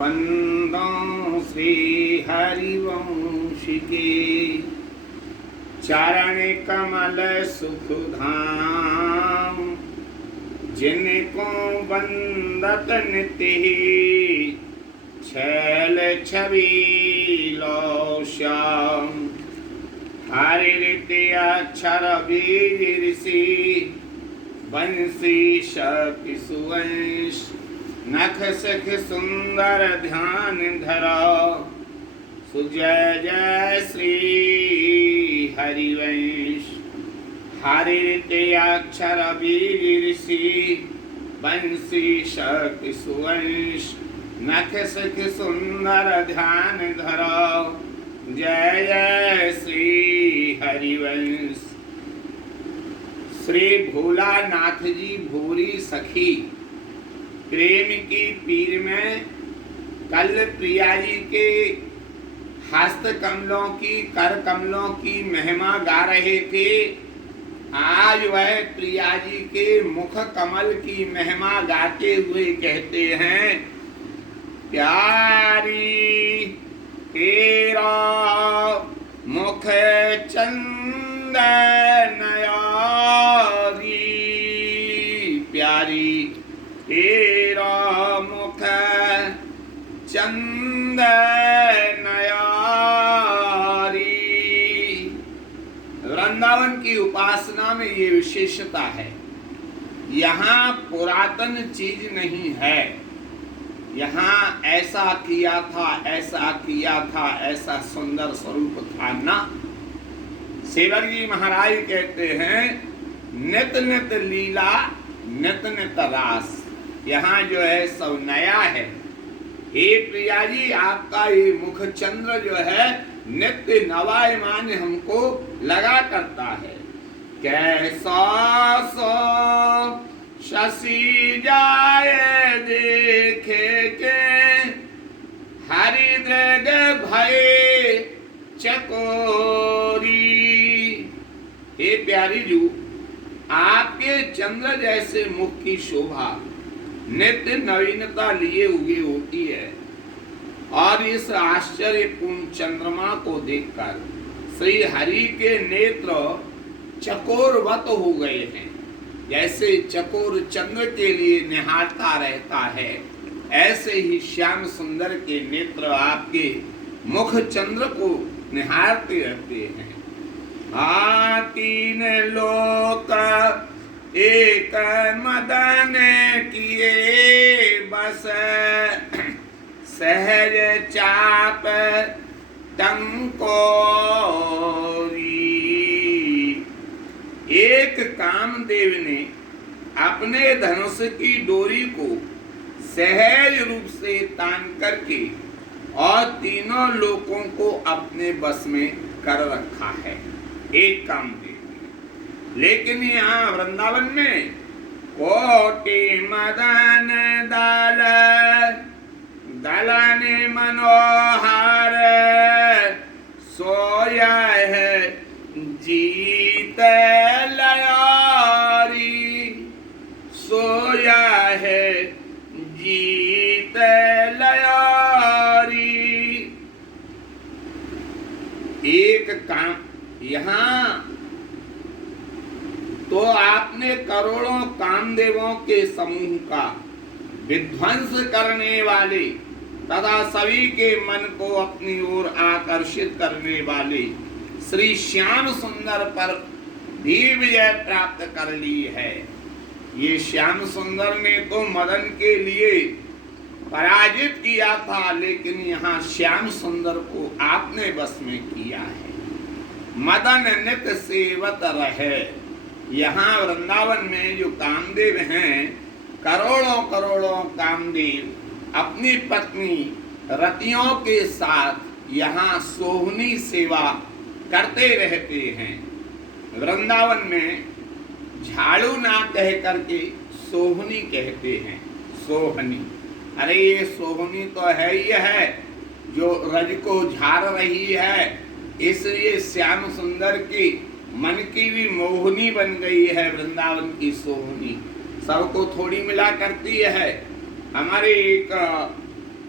वंदो श्री हरिवंश के चरण कमल सुख धाम, जिनको वंदत नित्य छैल छबीलो श्याम। हरिऋति अक्षर बीज ऋषि वंशी शक्ति सुवंश। नख सख सुंदर ध्यान धरा, सुजय जय श्री हरिवंश। हरिऋति अक्षर बीज ऋषि वंशी शक्ति सुवंश। नख सख सुंदर ध्यान धरा, जय जय श्री हरिवंश। श्री भोलानाथ जी भूरी सखी प्रेम की पीर में कल प्रिया जी के हस्त कमलों की कर कमलों की महिमा गा रहे थे। आज वह प्रिया जी के मुख कमल की महिमा गाते हुए कहते हैं, प्यारी तेरा मुख चंदन यारी। प्यारी तेरा मुख चंदन यारी। वृंदावन की उपासना में ये विशेषता है, यहाँ पुरातन चीज नहीं है। यहाँ ऐसा किया था, ऐसा किया था, ऐसा सुंदर स्वरूप था ना। सेवक जी महाराज कहते हैं, नित नित लीला नित नित रास। यहाँ जो है सब नया है। हे प्रिया जी, आपका ये मुख चंद्र जो है नित्य नवायमान हमको लगा करता है। कैसा सो शशि जाए देखे के, हरिदृग भय चकोरी। हे प्यारी जू, आपके चंद्र जैसे मुख की शोभा नित्य नवीनता लिए उगे होती है। और इस आश्चर्यपूर्ण चंद्रमा को देखकर श्री हरि के नेत्र चकोरवत हो गए हैं। जैसे चकोर चंद्र के लिए निहारता रहता है, ऐसे ही श्याम सुंदर के नेत्र आपके मुख चंद्र को निहारते रहते हैं। तीन लोक एक मदन किए बस, सहज चाप टंकोरी। एक कामदेव ने अपने धनुष की डोरी को सहज रूप से तान करके और तीनों लोकों को अपने बस में कर रखा है, एक कामदेव। लेकिन यहाँ वृंदावन में कोटि मदन दल दलन मनोहर, सोया है जीत लयारी। सोया है जीत लयारी। एक काम यहाँ तो आपने करोड़ों कामदेवों के समूह का विध्वंस करने वाले तथा सभी के मन को अपनी ओर आकर्षित करने वाले श्री श्याम सुंदर पर भी विजय प्राप्त कर ली है। ये श्याम सुंदर ने तो मदन के लिए पराजित किया था, लेकिन यहाँ श्याम सुंदर को आपने बस में किया है। मदन नित सेवत रहे। यहाँ वृंदावन में जो कामदेव हैं, करोड़ों करोड़ों कामदेव अपनी पत्नी रतियों के साथ यहाँ सोहनी सेवा करते रहते हैं। वृंदावन में झाड़ू ना कह करके सोहनी कहते हैं, सोहनी। अरे ये सोहनी तो है ही है, जो रज को झाड़ रही है, इसलिए श्याम सुंदर की मन की भी मोहनी बन गई है वृंदावन की सोहनी। सबको थोड़ी मिला करती है। हमारे एक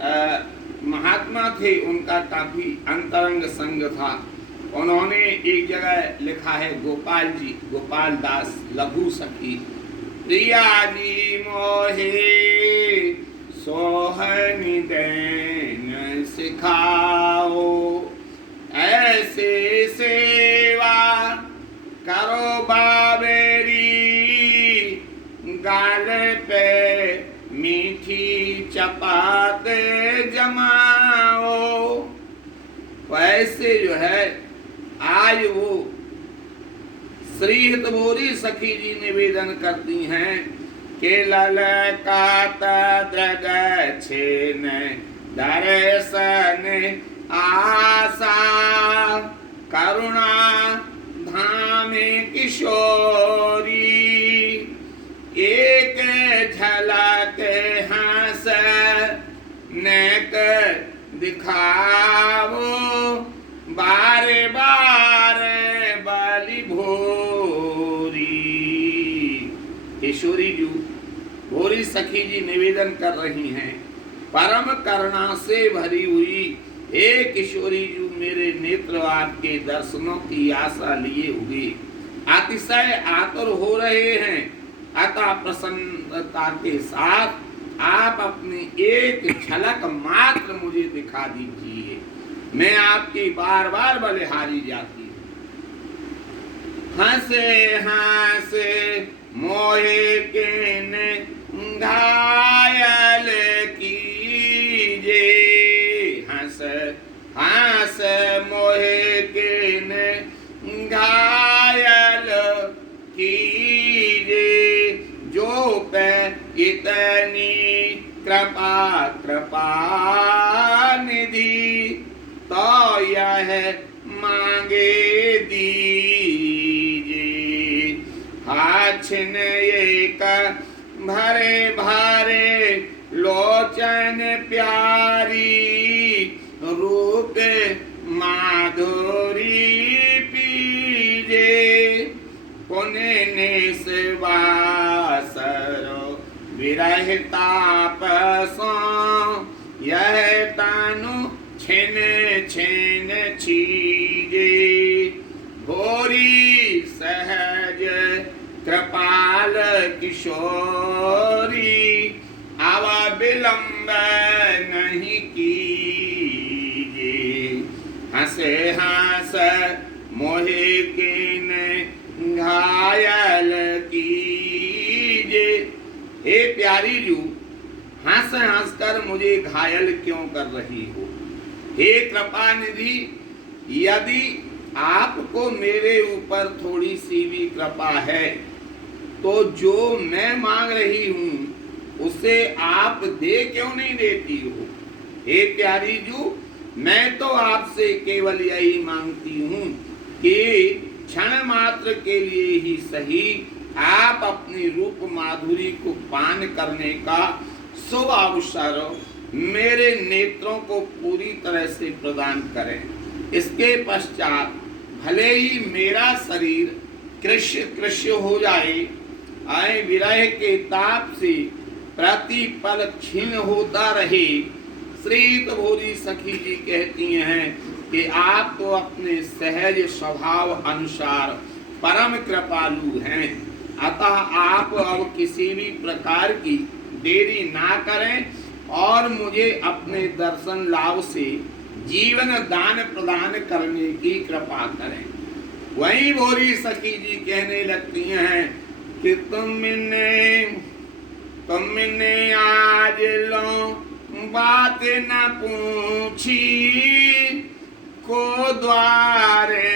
महात्मा थे, उनका काफी अंतरंग संग था। उन्होंने एक जगह लिखा है, गोपाल जी, गोपाल दास लघु सखी, प्रिया जी मोहे सोहनी देन सिखाओ, ऐसे सेवा करो बाबेरी, गाल पे मीठी चपाते जमाओ। वैसे जो है आज वो श्री हितभोरी सखी जी निवेदन करती हैं कि ललकात द्रग छेन दर्शन आशा, करुणा धामे किशोरी, एक झलक हंस नेक दिखावो, बारे बारे बाली भोरी। किशोरी जी, भोरी सखी जी निवेदन कर रही हैं, परम करुणा से भरी हुई हे किशोरी जी, मेरे नेत्र आपके दर्शनों की आशा लिए हुए अतिशय आतुर हो रहे हैं। अतः प्रसन्नता के साथ आप अपनी एक झलक मात्र मुझे दिखा दीजिए, मैं आपकी बार बार बलिहारी जाती हूँ। हंसे हंसे मोहे के घायल कीजे, हंस हंस मोहे के घायल कीजे, जो पे इतनी कृपा कृपा निधि, तो यह मांगे दीजिए। हाछिन एक भरे भरे लोचन प्यारी, रूप माधुरी पीजे, पुण्य निस्वासरो विरह तापसों, यह तनु छिन छिन छीजे, भोरी सहज कृपाल किशोरी, आवा विलंब नहीं कीजे, हंसे हंस मोहे किन घायल कीजे। हे प्यारी जू, हंस हंस कर मुझे घायल क्यों कर रही हो? हे कृपा निधि, यदि आपको मेरे ऊपर थोड़ी सी भी कृपा है तो जो मैं मांग रही हूँ उसे आप दे क्यों नहीं देती हो? हे प्यारी जू, मैं तो आपसे केवल यही मांगती हूँ कि क्षण मात्र के लिए ही सही आप अपनी रूप माधुरी को पान करने का शुभ अवसर मेरे नेत्रों को पूरी तरह से प्रदान करें। इसके पश्चात भले ही मेरा शरीर कृष्य कृष्य हो जाए, आए विरह के ताप से प्रतिपल क्षीण होता रहे, श्री भोरी सखी जी कहती हैं कि आप तो अपने सहज स्वभाव अनुसार परम कृपालु हैं, अतः आप अब किसी भी प्रकार की देरी ना करें और मुझे अपने दर्शन लाभ से जीवन दान प्रदान करने की कृपा करें। वहीं भोरी सखी जी कहने लगती हैं कि तुमने आज लो बात न पूछी, को द्वारे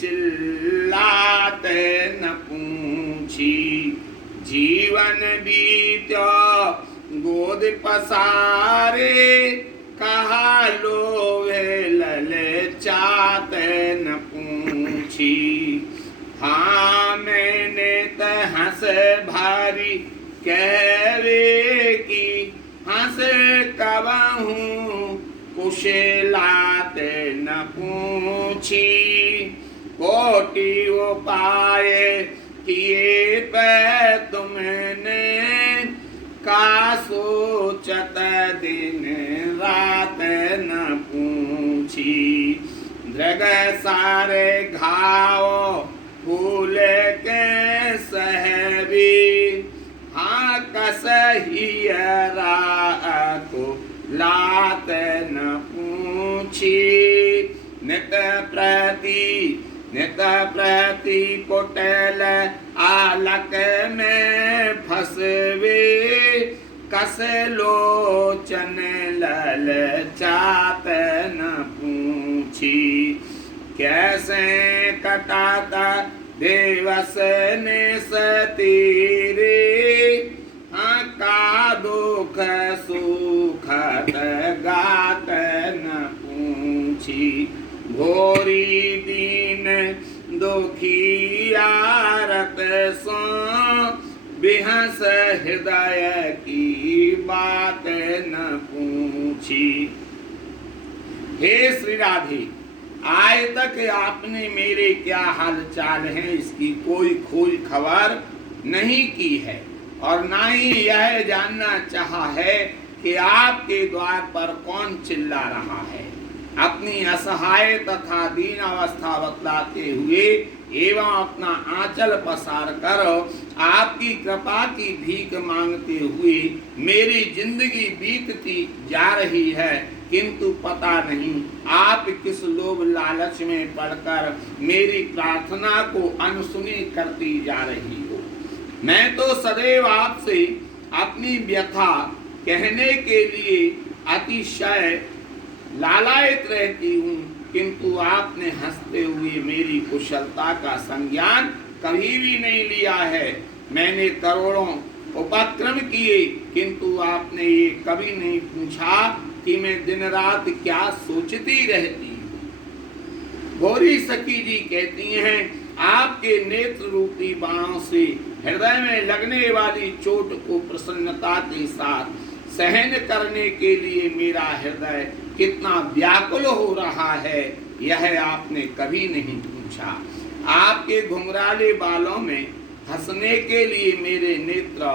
चिल्लाते न पूछी, जीवन बीत्यो गोद पसारे, कहा लोभे ललचाते न पूछी। हाँ मैंने त हंस भारी कहवे की, हंस कबहूँ कुशलाते न पूछी, कोटि उपाय किए पे तुमने, का सोचत दिन पूछी। दृग सारे घाव फूल के सहबी, हाँ कसहियरा को लात न पूछी। नित प्रति कुटल आलक में फसवे, कस लोचन ललचात न पूछी। कैसे कटाता दिवस निसतीरे, हाँ का दुख सुखत गात न पूछी। घोरी दीन दुखियारत सो, बिहस हृदय की बात न पूछी। हे श्री राधे, आज तक आपने मेरे क्या हाल चाल है इसकी कोई खोज खबर नहीं की है, और ना ही यह जानना चाहा है कि आपके द्वार पर कौन चिल्ला रहा है। अपनी असहाय तथा दीन अवस्था बतलाते हुए एवं अपना आंचल पसार कर आपकी कृपा की भीख मांगते हुए मेरी जिंदगी बीतती जा रही है, किंतु पता नहीं आप किस लोभ लालच में पड़कर मेरी प्रार्थना को अनसुनी करती जा रही हो। मैं तो सदैव आपसे अपनी व्यथा कहने के लिए अतिशय लालायित रहती हूँ, किंतु आपने हंसते हुए मेरी कुशलता का संज्ञान कभी भी नहीं लिया है। मैंने करोड़ों उपक्रम किए, किंतु आपने ये कभी नहीं पूछा कि मैं दिन रात क्या सोचती रहती हूँ। भोरी सखी जी कहती हैं, आपके नेत्र रूपी बाणों से हृदय में लगने वाली चोट को प्रसन्नता के साथ सहन करने के लिए मेरा हृदय कितना व्याकुल हो रहा है, यह आपने कभी नहीं पूछा। आपके घुंघराले बालों में हंसने के लिए मेरे नेत्र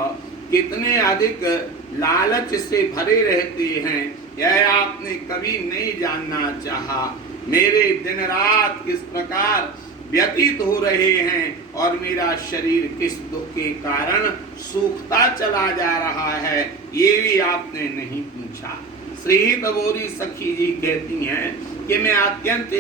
कितने अधिक लालच से भरे रहते हैं, यह आपने कभी नहीं जानना चाहा। मेरे दिन रात किस प्रकार व्यतीत हो रहे हैं और मेरा शरीर किस दुख के कारण सूखता चला जा रहा है, ये भी आपने नहीं पूछा। श्री तबोरी सखी जी कहती हैं कि मैं अत्यंत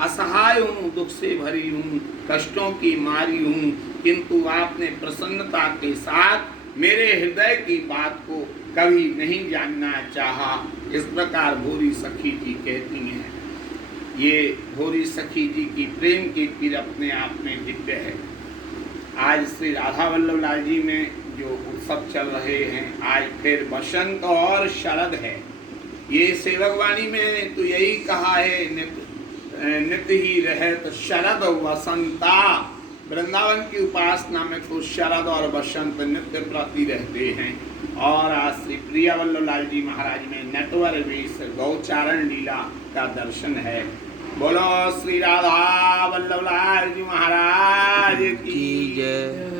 असहाय हूँ, दुख से भरी हूँ, कष्टों की मारी हूँ, किंतु आपने प्रसन्नता के साथ मेरे हृदय की बात को कभी नहीं जानना चाहा। इस प्रकार भोरी सखी जी कहती हैं। ये भोरी सखी जी की प्रेम की पीर अपने आप में दिव्य है। आज श्री राधा वल्लभ लाल जी में जो उत्सव चल रहे हैं, आज फिर बसंत और शरद है। ये सेवकवाणी में तो यही कहा है, नित्य ही रहत शरद वसंता। वृंदावन की उपासना में तो शरद और बसंत नित्य प्रति रहते हैं। और आज श्री प्रिया वल्लभ लाल जी महाराज में नटवर वेश गौचारण लीला का दर्शन है। बोलो श्री राधा वल्लभ लाल जी महाराज की जय।